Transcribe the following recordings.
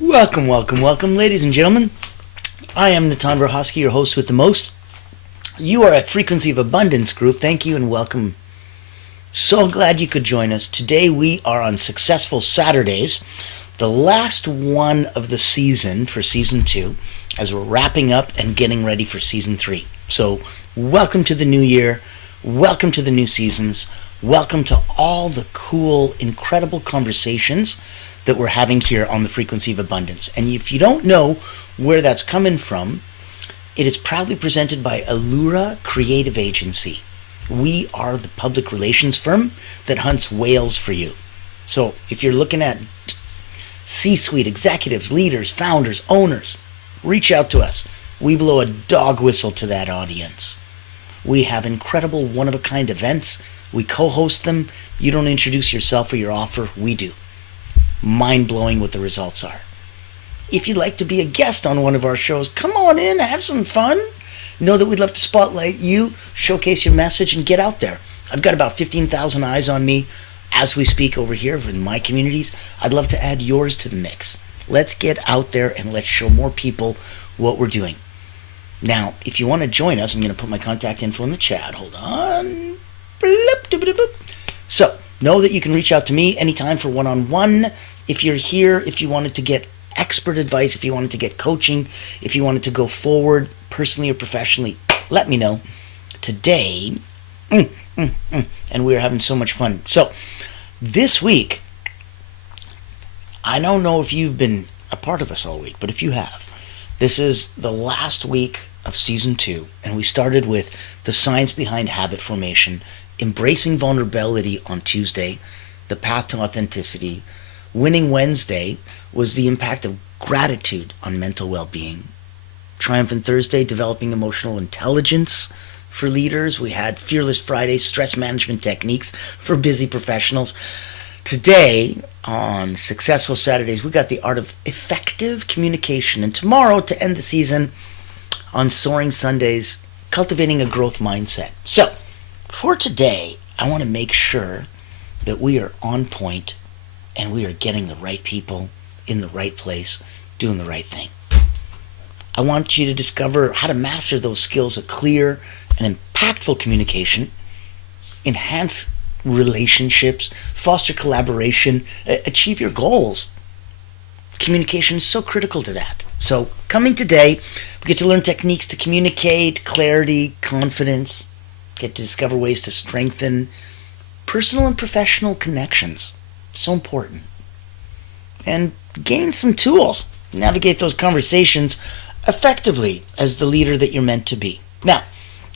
Welcome, welcome, welcome, ladies and gentlemen. I am Natan Verhosky, your host with the most. You are at Frequency of Abundance Group. Thank you and welcome. So glad you could join us. Today we are on Successful Saturdays, the last one of the season for Season 2, as we're wrapping up and getting ready for Season 3. So welcome to the new year. Welcome to the new seasons. Welcome to all the cool, incredible conversations that we're having here on the Frequency of Abundance. And if you don't know where that's coming from, it is proudly presented by Allura Creative Agency. We are the public relations firm that hunts whales for you. So if you're looking at C-suite executives, leaders, founders, owners, reach out to us. We blow a dog whistle to that audience. We have incredible one-of-a-kind events. We co-host them. You don't introduce yourself or your offer. We do. Mind-blowing what the results are. If you'd like to be a guest on one of our shows, come on in, have some fun. Know that we'd love to spotlight you, showcase your message, and get out there. I've got about 15,000 eyes on me as we speak over here in my communities. I'd love to add yours to the mix. Let's get out there and let's show more people what we're doing. Now, if you want to join us, I'm going to put my contact info in the chat. Hold on. So, know that you can reach out to me anytime for one-on-one. If you're here, if you wanted to get expert advice, if you wanted to get coaching, if you wanted to go forward personally or professionally, let me know. Today, and we're having so much fun. So, this week, I don't know if you've been a part of us all week, but if you have, this is the last week of Season 2, and we started with the science behind habit formation, embracing vulnerability on Tuesday, the path to authenticity. Winning Wednesday was the impact of gratitude on mental well-being. Triumphant Thursday, developing emotional intelligence for leaders. We had Fearless Friday, stress management techniques for busy professionals. Today, on Successful Saturdays, we got the art of effective communication. And tomorrow, to end the season, on Soaring Sundays, cultivating a growth mindset. So, for today, I want to make sure that we are on point and we are getting the right people in the right place, doing the right thing. I want you to discover how to master those skills of clear and impactful communication, enhance relationships, foster collaboration, achieve your goals. Communication is so critical to that. So, coming today, we get to learn techniques to communicate, clarity, confidence, get to discover ways to strengthen personal and professional connections. So important. And gain some tools to navigate those conversations effectively as the leader that you're meant to be. Now,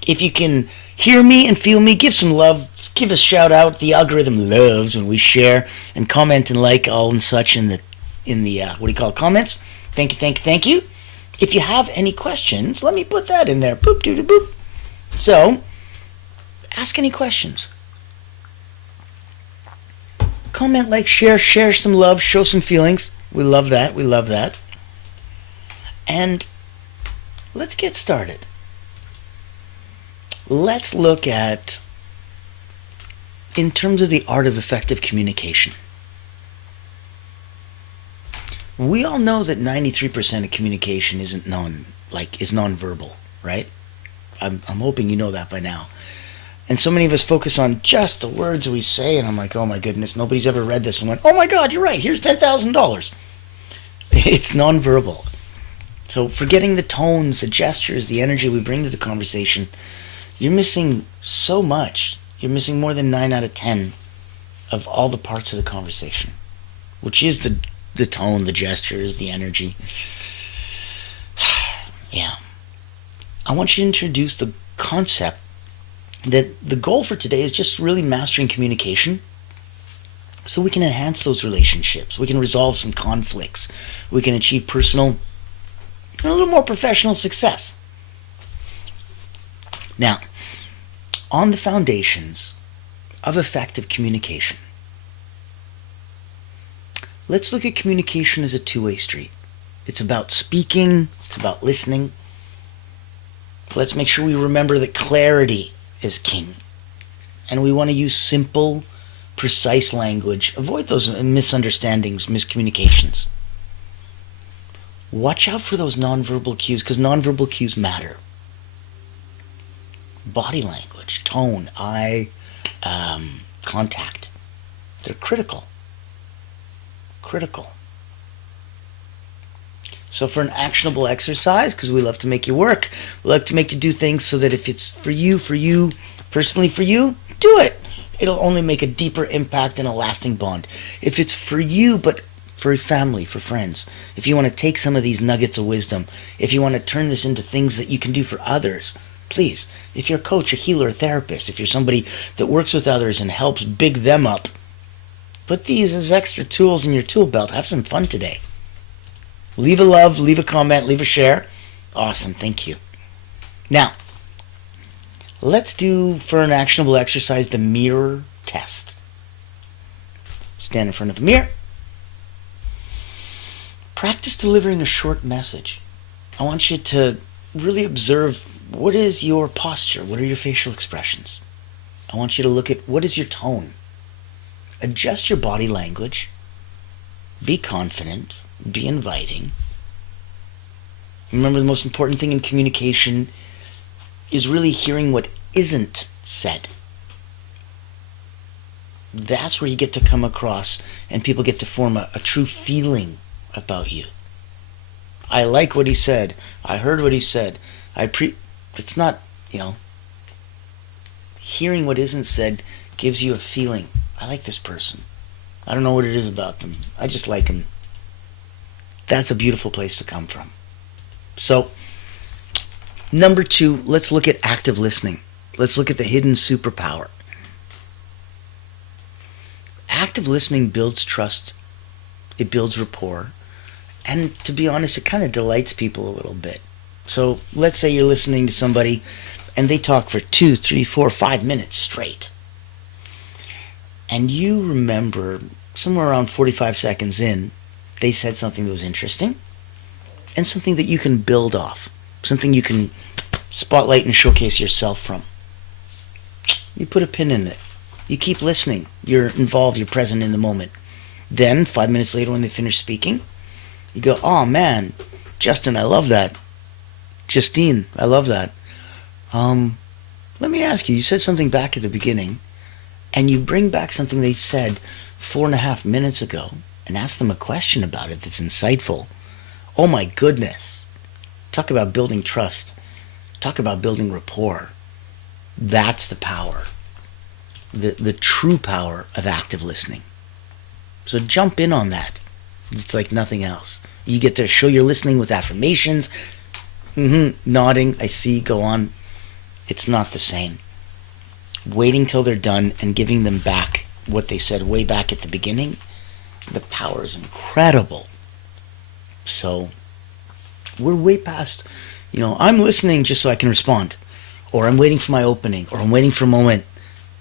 if you can hear me and feel me, give some love, give a shout out. The algorithm loves when we share and comment and like all and such in the comments. Thank you, thank you, thank you. If you have any questions, let me put that in there. Boop, doo, doo, boop. So, ask any questions. Comment, like, share some love, show some feelings. We love that, we love that. And let's get started. Let's look at, in terms of the art of effective communication. We all know that 93% of communication is nonverbal, right? I'm hoping you know that by now. And so many of us focus on just the words we say, and I'm like, oh my goodness, nobody's ever read this and went, oh my God, you're right, here's $10,000. It's nonverbal. So forgetting the tones, the gestures, the energy we bring to the conversation, you're missing so much. You're missing more than 9 out of 10 of all the parts of the conversation, which is the tone, the gestures, the energy. Yeah. I want you to introduce the concept that the goal for today is just really mastering communication so we can enhance those relationships. We can resolve some conflicts. We can achieve personal and a little more professional success. Now, on the foundations of effective communication, let's look at communication as a two-way street. It's about speaking, it's about listening. Let's make sure we remember that clarity is king. And we want to use simple, precise language. Avoid those misunderstandings, miscommunications. Watch out for those nonverbal cues, because nonverbal cues matter. Body language, tone, eye contact. They're critical. Critical. So for an actionable exercise, because we love to make you work, we like to make you do things so that if it's for you, personally for you, do it. It'll only make a deeper impact and a lasting bond. If it's for you, but for family, for friends, if you want to take some of these nuggets of wisdom, if you want to turn this into things that you can do for others, please, if you're a coach, a healer, a therapist, if you're somebody that works with others and helps big them up, put these as extra tools in your tool belt. Have some fun today. Leave a love, leave a comment, leave a share. Awesome, thank you. Now, let's do, for an actionable exercise, the mirror test. Stand in front of the mirror. Practice delivering a short message. I want you to really observe, what is your posture? What are your facial expressions? I want you to look at, what is your tone? Adjust your body language. Be confident. Be inviting. Remember, the most important thing in communication is really hearing what isn't said. That's where you get to come across and people get to form a true feeling about you. I like what he said. I heard what he said. It's not, hearing what isn't said gives you a feeling. I like this person. I don't know what it is about them. I just like them. That's a beautiful place to come from. So, number 2, let's look at active listening. Let's look at the hidden superpower. Active listening builds trust. It builds rapport. And to be honest, it kind of delights people a little bit. So let's say you're listening to somebody and they talk for 2, 3, 4, 5 minutes straight. And you remember somewhere around 45 seconds in, they said something that was interesting and something that you can build off, something you can spotlight and showcase yourself from. You put a pin in it. You keep listening. You're involved. You're present in the moment. Then, 5 minutes later when they finish speaking, you go, oh man, Justin, I love that. Justine, I love that. Let me ask you, you said something back at the beginning, and you bring back something they said 4.5 minutes ago, and ask them a question about it that's insightful. Oh my goodness. Talk about building trust. Talk about building rapport. That's the power. The true power of active listening. So jump in on that. It's like nothing else. You get to show you're listening with affirmations. Nodding, I see, go on. It's not the same. Waiting till they're done and giving them back what they said way back at the beginning, the power is incredible. So we're way past, I'm listening just so I can respond, or I'm waiting for my opening, or I'm waiting for a moment.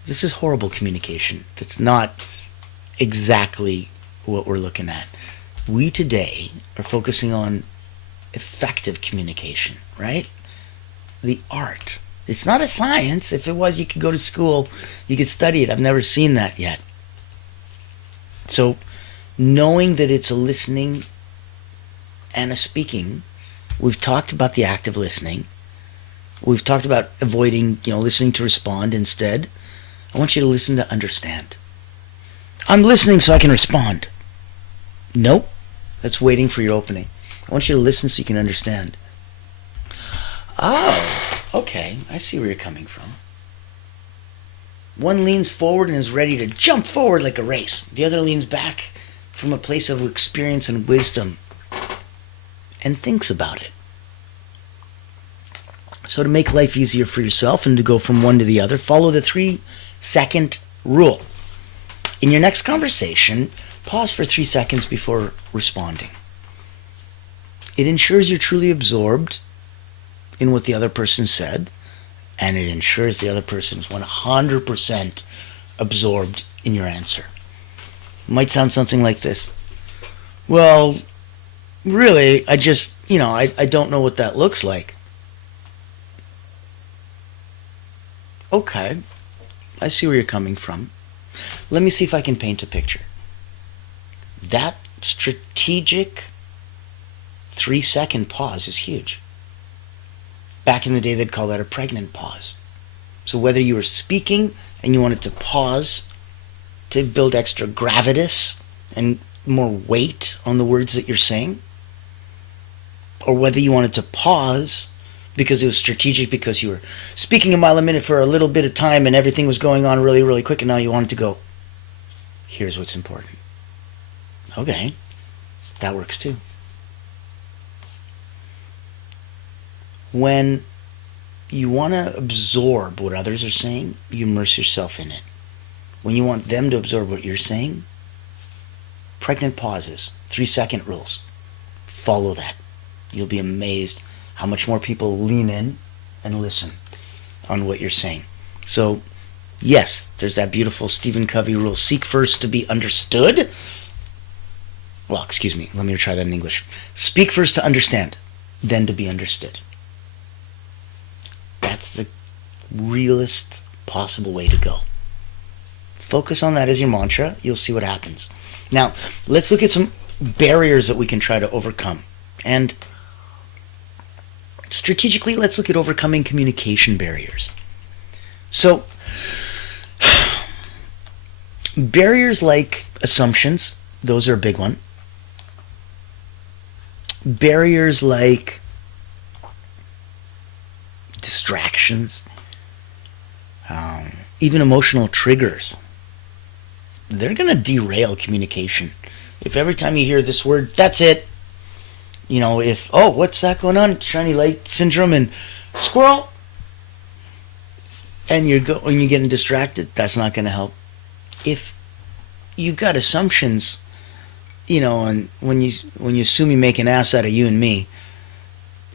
This is horrible communication. That's not exactly what we're looking at. We today are focusing on effective communication, right? The art. It's not a science. If it was, you could go to school, you could study it. I've never seen that yet. So knowing that it's a listening and a speaking, we've talked about the active listening. We've talked about avoiding, listening to respond instead. I want you to listen to understand. I'm listening so I can respond. Nope. That's waiting for your opening. I want you to listen so you can understand. Oh, okay. I see where you're coming from. One leans forward and is ready to jump forward like a race. The other leans back from a place of experience and wisdom and thinks about it. So to make life easier for yourself and to go from one to the other, follow the 3-second rule. In your next conversation, pause for 3 seconds before responding. It ensures you're truly absorbed in what the other person said, and it ensures the other person is 100% absorbed in your answer. It might sound something like this. Well, really, I just, I don't know what that looks like. Okay, I see where you're coming from. Let me see if I can paint a picture. That strategic 3-second pause is huge. Back in the day, they'd call that a pregnant pause. So whether you were speaking and you wanted to pause to build extra gravitas and more weight on the words that you're saying, or whether you wanted to pause because it was strategic, because you were speaking a mile a minute for a little bit of time and everything was going on really, really quick, and now you wanted to go, here's what's important. Okay, that works too. When you want to absorb what others are saying, you immerse yourself in it. When you want them to absorb what you're saying, pregnant pauses, 3-second rules. Follow that. You'll be amazed how much more people lean in and listen on what you're saying. So, yes, there's that beautiful Stephen Covey rule. Seek first to be understood. Well, excuse me, let me try that in English. Speak first to understand, then to be understood. That's the realest possible way to go. Focus on that as your mantra. You'll see what happens. Now, let's look at some barriers that we can try to overcome. And strategically, let's look at overcoming communication barriers. So, barriers like assumptions, those are a big one. Barriers like distractions, even emotional triggers, they're going to derail communication. If every time you hear this word, that's it. You know, if, oh, what's that going on? Shiny light syndrome and squirrel. And you're getting distracted, that's not going to help. If you've got assumptions, you know, and when you assume you make an ass out of you and me,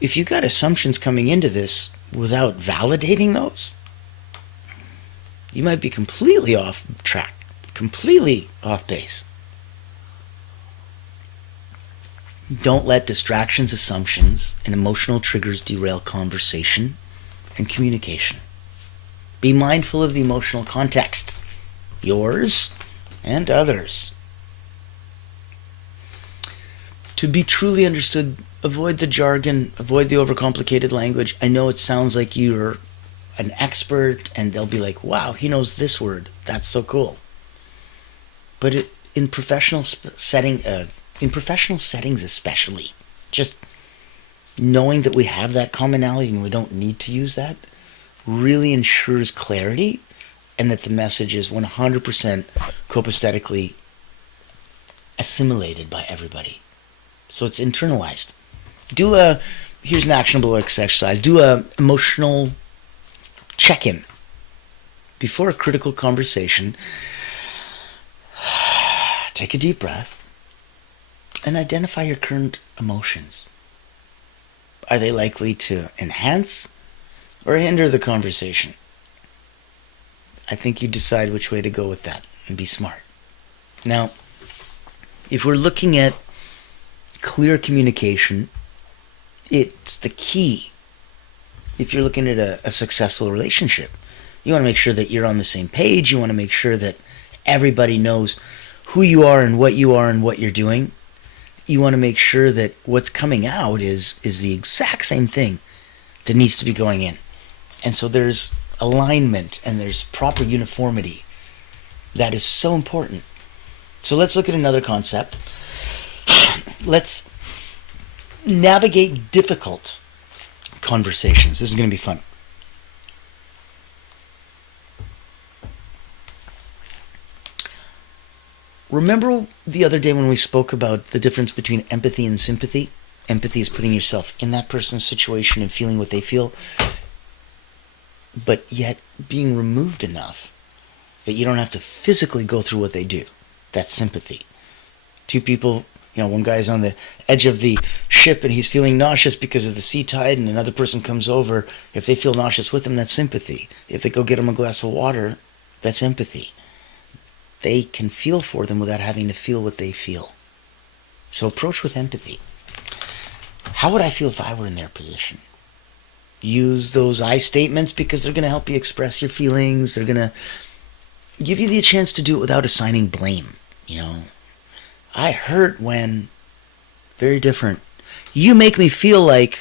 if you've got assumptions coming into this without validating those, you might be completely off track, completely off base. Don't let distractions, assumptions, and emotional triggers derail conversation and communication. Be mindful of the emotional context, yours and others. To be truly understood, avoid the jargon, avoid the overcomplicated language. I know it sounds like you're an expert and they'll be like, wow, he knows this word. That's so cool. But in professional settings especially, just knowing that we have that commonality and we don't need to use that really ensures clarity, and that the message is 100% copaesthetically assimilated by everybody. So it's internalized. Here's an actionable exercise. Do a emotional check-in. Before a critical conversation, take a deep breath and identify your current emotions. Are they likely to enhance or hinder the conversation? I think you decide which way to go with that and be smart. Now, if we're looking at clear communication, it's the key. If you're looking at a successful relationship, you want to make sure that you're on the same page. You want to make sure that everybody knows who you are and what you're doing. You want to make sure that what's coming out is the exact same thing that needs to be going in. And so there's alignment and there's proper uniformity. That is so important. So let's look at another concept. Let's navigate difficult conversations. This is going to be fun. Remember the other day when we spoke about the difference between empathy and sympathy? Empathy is putting yourself in that person's situation and feeling what they feel, but yet being removed enough that you don't have to physically go through what they do. That's sympathy. Two people, one guy's on the edge of the ship and he's feeling nauseous because of the sea tide, and another person comes over. If they feel nauseous with him, that's sympathy. If they go get him a glass of water, that's empathy. They can feel for them without having to feel what they feel. So approach with empathy. How would I feel if I were in their position? Use those I statements because they're going to help you express your feelings. They're going to give you the chance to do it without assigning blame. I hurt when, very different. You make me feel like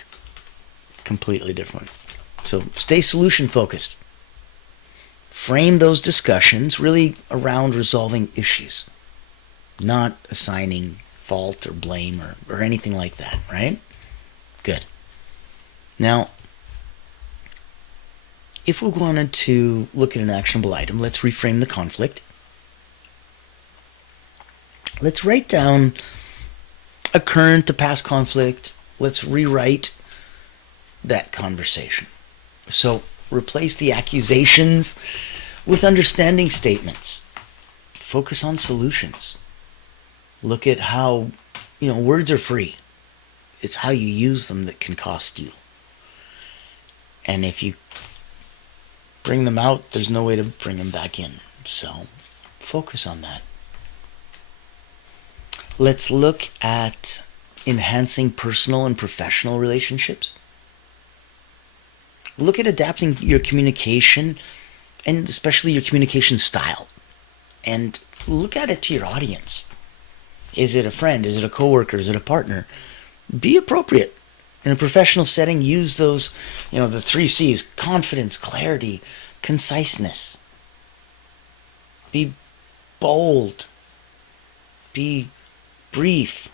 completely different. So stay solution focused. Frame those discussions really around resolving issues, not assigning fault or blame or anything like that, right? Good. Now, if we wanted to look at an actionable item, let's reframe the conflict. Let's write down a current, a past conflict. Let's rewrite that conversation. So replace the accusations with understanding statements. Focus on solutions. Look at how, words are free. It's how you use them that can cost you. And if you bring them out, there's no way to bring them back in. So focus on that. Let's look at enhancing personal and professional relationships. Look at adapting your communication and especially your communication style. And look at it to your audience. Is it a friend? Is it a coworker? Is it a partner? Be appropriate. In a professional setting, use those, the 3 C's: confidence, clarity, conciseness. Be bold. Be brief.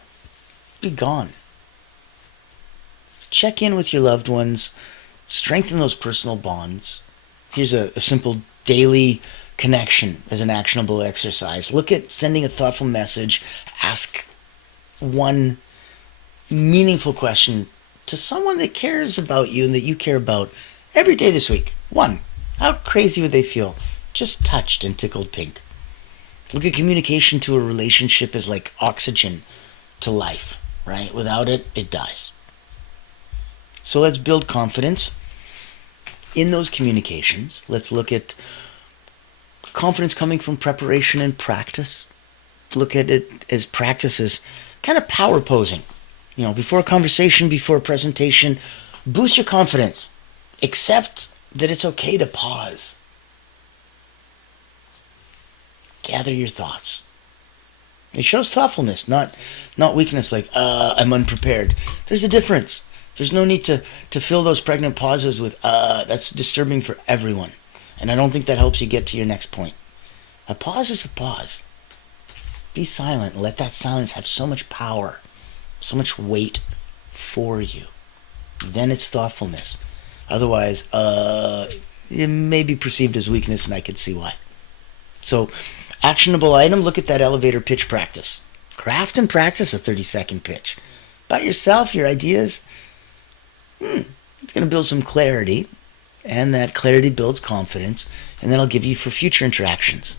Be gone. Check in with your loved ones. Strengthen those personal bonds. Here's a simple daily connection as an actionable exercise. Look at sending a thoughtful message. Ask one meaningful question to someone that cares about you and that you care about every day this week. One, how crazy would they feel? Just touched and tickled pink. Look at communication to a relationship as like oxygen to life, right? Without it, it dies. So let's build confidence in those communications. Let's look at confidence coming from preparation and practice. Look at it as practices, kind of power posing. Before a conversation, before a presentation, boost your confidence. Accept that it's okay to pause. Gather your thoughts. It shows thoughtfulness, not weakness, like, I'm unprepared. There's a difference. There's no need to fill those pregnant pauses with, that's disturbing for everyone. And I don't think that helps you get to your next point. A pause is a pause. Be silent and let that silence have so much power, so much weight for you. Then it's thoughtfulness. Otherwise, it may be perceived as weakness, and I can see why. So, actionable item, look at that elevator pitch practice. Craft and practice a 30-second pitch. About yourself, your ideas. It's going to build some clarity, and that clarity builds confidence, and that'll give you for future interactions.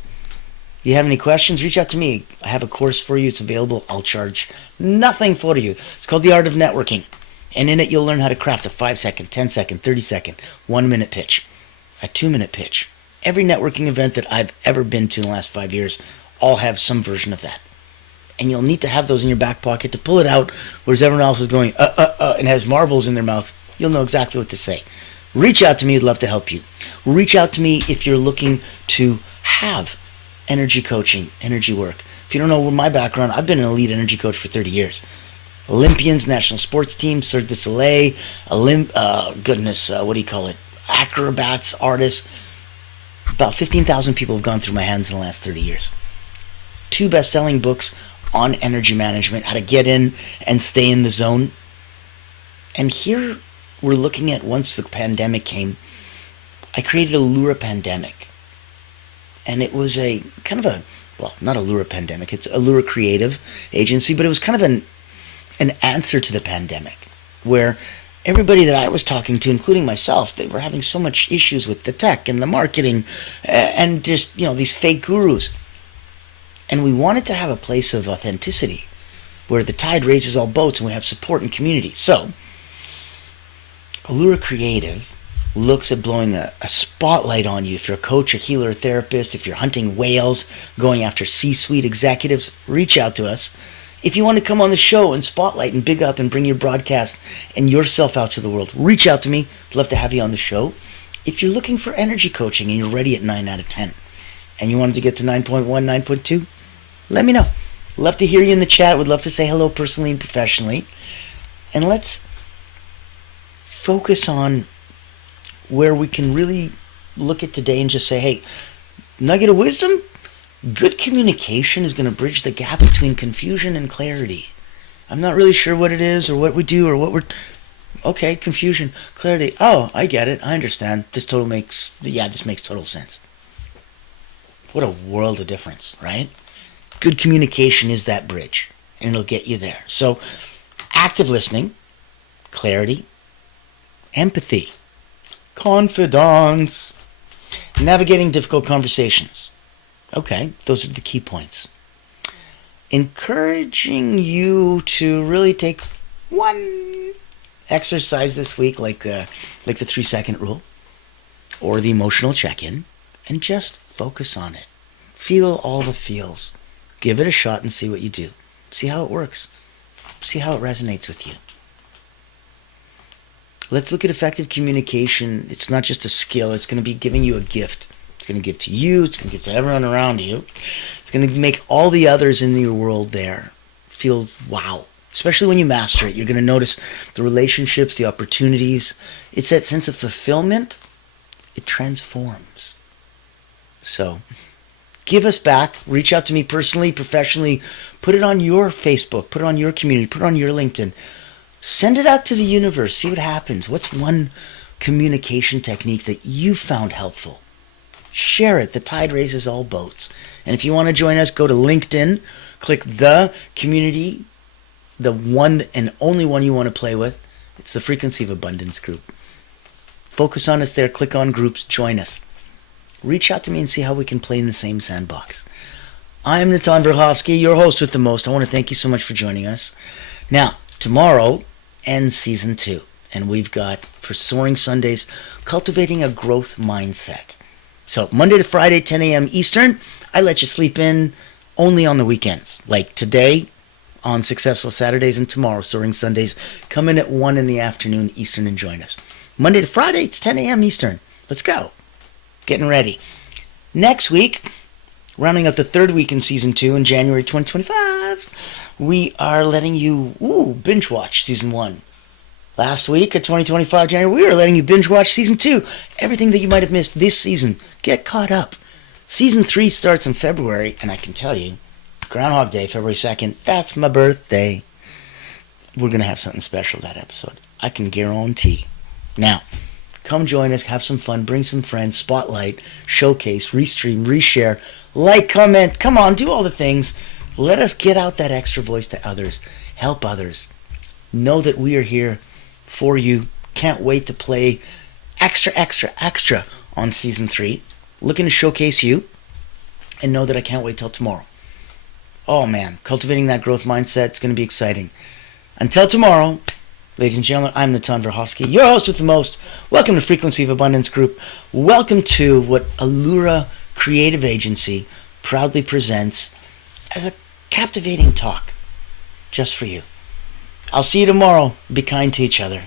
If you have any questions, reach out to me. I have a course for you. It's available. I'll charge nothing for you. It's called The Art of Networking. And in it, you'll learn how to craft a 5-second, 10-second, 30-second, 1-minute pitch, a 2-minute pitch. Every networking event that I've ever been to in the last 5 years all have some version of that. And you'll need to have those in your back pocket to pull it out, whereas everyone else is going, and has marbles in their mouth. You'll know exactly what to say. Reach out to me. I'd love to help you. Reach out to me if you're looking to have energy coaching, energy work. If you don't know my background, I've been an elite energy coach for 30 years. Olympians, national sports teams, Cirque du Soleil, acrobats, artists. About 15,000 people have gone through my hands in the last 30 years. 2 best-selling books on energy management, how to get in and stay in the zone. And here we're looking at, once the pandemic came, I created Allura Pandemic. And it was a kind of not Allura Pandemic, it's Allura Creative Agency, but it was kind of an answer to the pandemic, where everybody that I was talking to, including myself, they were having so much issues with the tech and the marketing and just, these fake gurus. And we wanted to have a place of authenticity where the tide raises all boats and we have support and community. So, Allura Creative looks at blowing a spotlight on you. If you're a coach, a healer, a therapist, if you're hunting whales, going after C-suite executives, reach out to us. If you want to come on the show and spotlight and big up and bring your broadcast and yourself out to the world, reach out to me. I'd love to have you on the show. If you're looking for energy coaching and you're ready at 9 out of 10 and you wanted to get to 9.1, 9.2, let me know. Love to hear you in the chat. Would love to say hello personally and professionally. And let's focus on where we can really look at today and just say, hey, nugget of wisdom, good communication is going to bridge the gap between confusion and clarity. I'm not really sure what it is or what we do or what we're... Okay, confusion, clarity. Oh, I get it. I understand. This makes total sense. What a world of difference, right? Good communication is that bridge, and it'll get you there. So, active listening, clarity, empathy, confidence, navigating difficult conversations. Okay, those are the key points. Encouraging you to really take one exercise this week, like the 3-second rule or the emotional check-in, and just focus on it. Feel all the feels. Give it a shot and see what you do. See how it works. See how it resonates with you. Let's look at effective communication. It's not just a skill. It's going to be giving you a gift. It's going to give to you. It's going to give to everyone around you. It's going to make all the others in your world there feel wow. Especially when you master it. You're going to notice the relationships, the opportunities. It's that sense of fulfillment. It transforms. So, give us back. Reach out to me personally, professionally. Put it on your Facebook. Put it on your community. Put it on your LinkedIn. Send it out to the universe. See what happens. What's one communication technique that you found helpful? Share it. The tide raises all boats. And if you want to join us, go to LinkedIn. Click the community, the one and only one you want to play with. It's the Frequency of Abundance group. Focus on us there. Click on groups. Join us. Reach out to me and see how we can play in the same sandbox. I'm Natan Verhovsky, your host with the most. I want to thank you so much for joining us. Now, tomorrow ends season 2. And we've got, for Soaring Sundays, cultivating a growth mindset. So, Monday to Friday, 10 a.m. Eastern. I let you sleep in only on the weekends. Like today, on Successful Saturdays, and tomorrow, Soaring Sundays. Come in at 1 in the afternoon Eastern and join us. Monday to Friday, it's 10 a.m. Eastern. Let's go. Getting ready. Next week, rounding out the 3rd week in Season 2 in January 2025, we are letting you binge watch Season 1. Last week at 2025 January, we are letting you binge watch Season 2. Everything that you might have missed this season, get caught up. Season 3 starts in February, and I can tell you, Groundhog Day, February 2nd, that's my birthday. We're going to have something special that episode. I can guarantee. Now, come join us, have some fun, bring some friends, spotlight, showcase, restream, reshare, like, comment, come on, do all the things. Let us get out that extra voice to others. Help others. Know that we are here for you. Can't wait to play extra on Season 3. Looking to showcase you. And know that I can't wait till tomorrow. Oh man, cultivating that growth mindset, it's going to be exciting. Until tomorrow, ladies and gentlemen, I'm Natan Verhovsky, your host with the most. Welcome to Frequency of Abundance Group. Welcome to what Allura Creative Agency proudly presents as a captivating talk just for you. I'll see you tomorrow. Be kind to each other.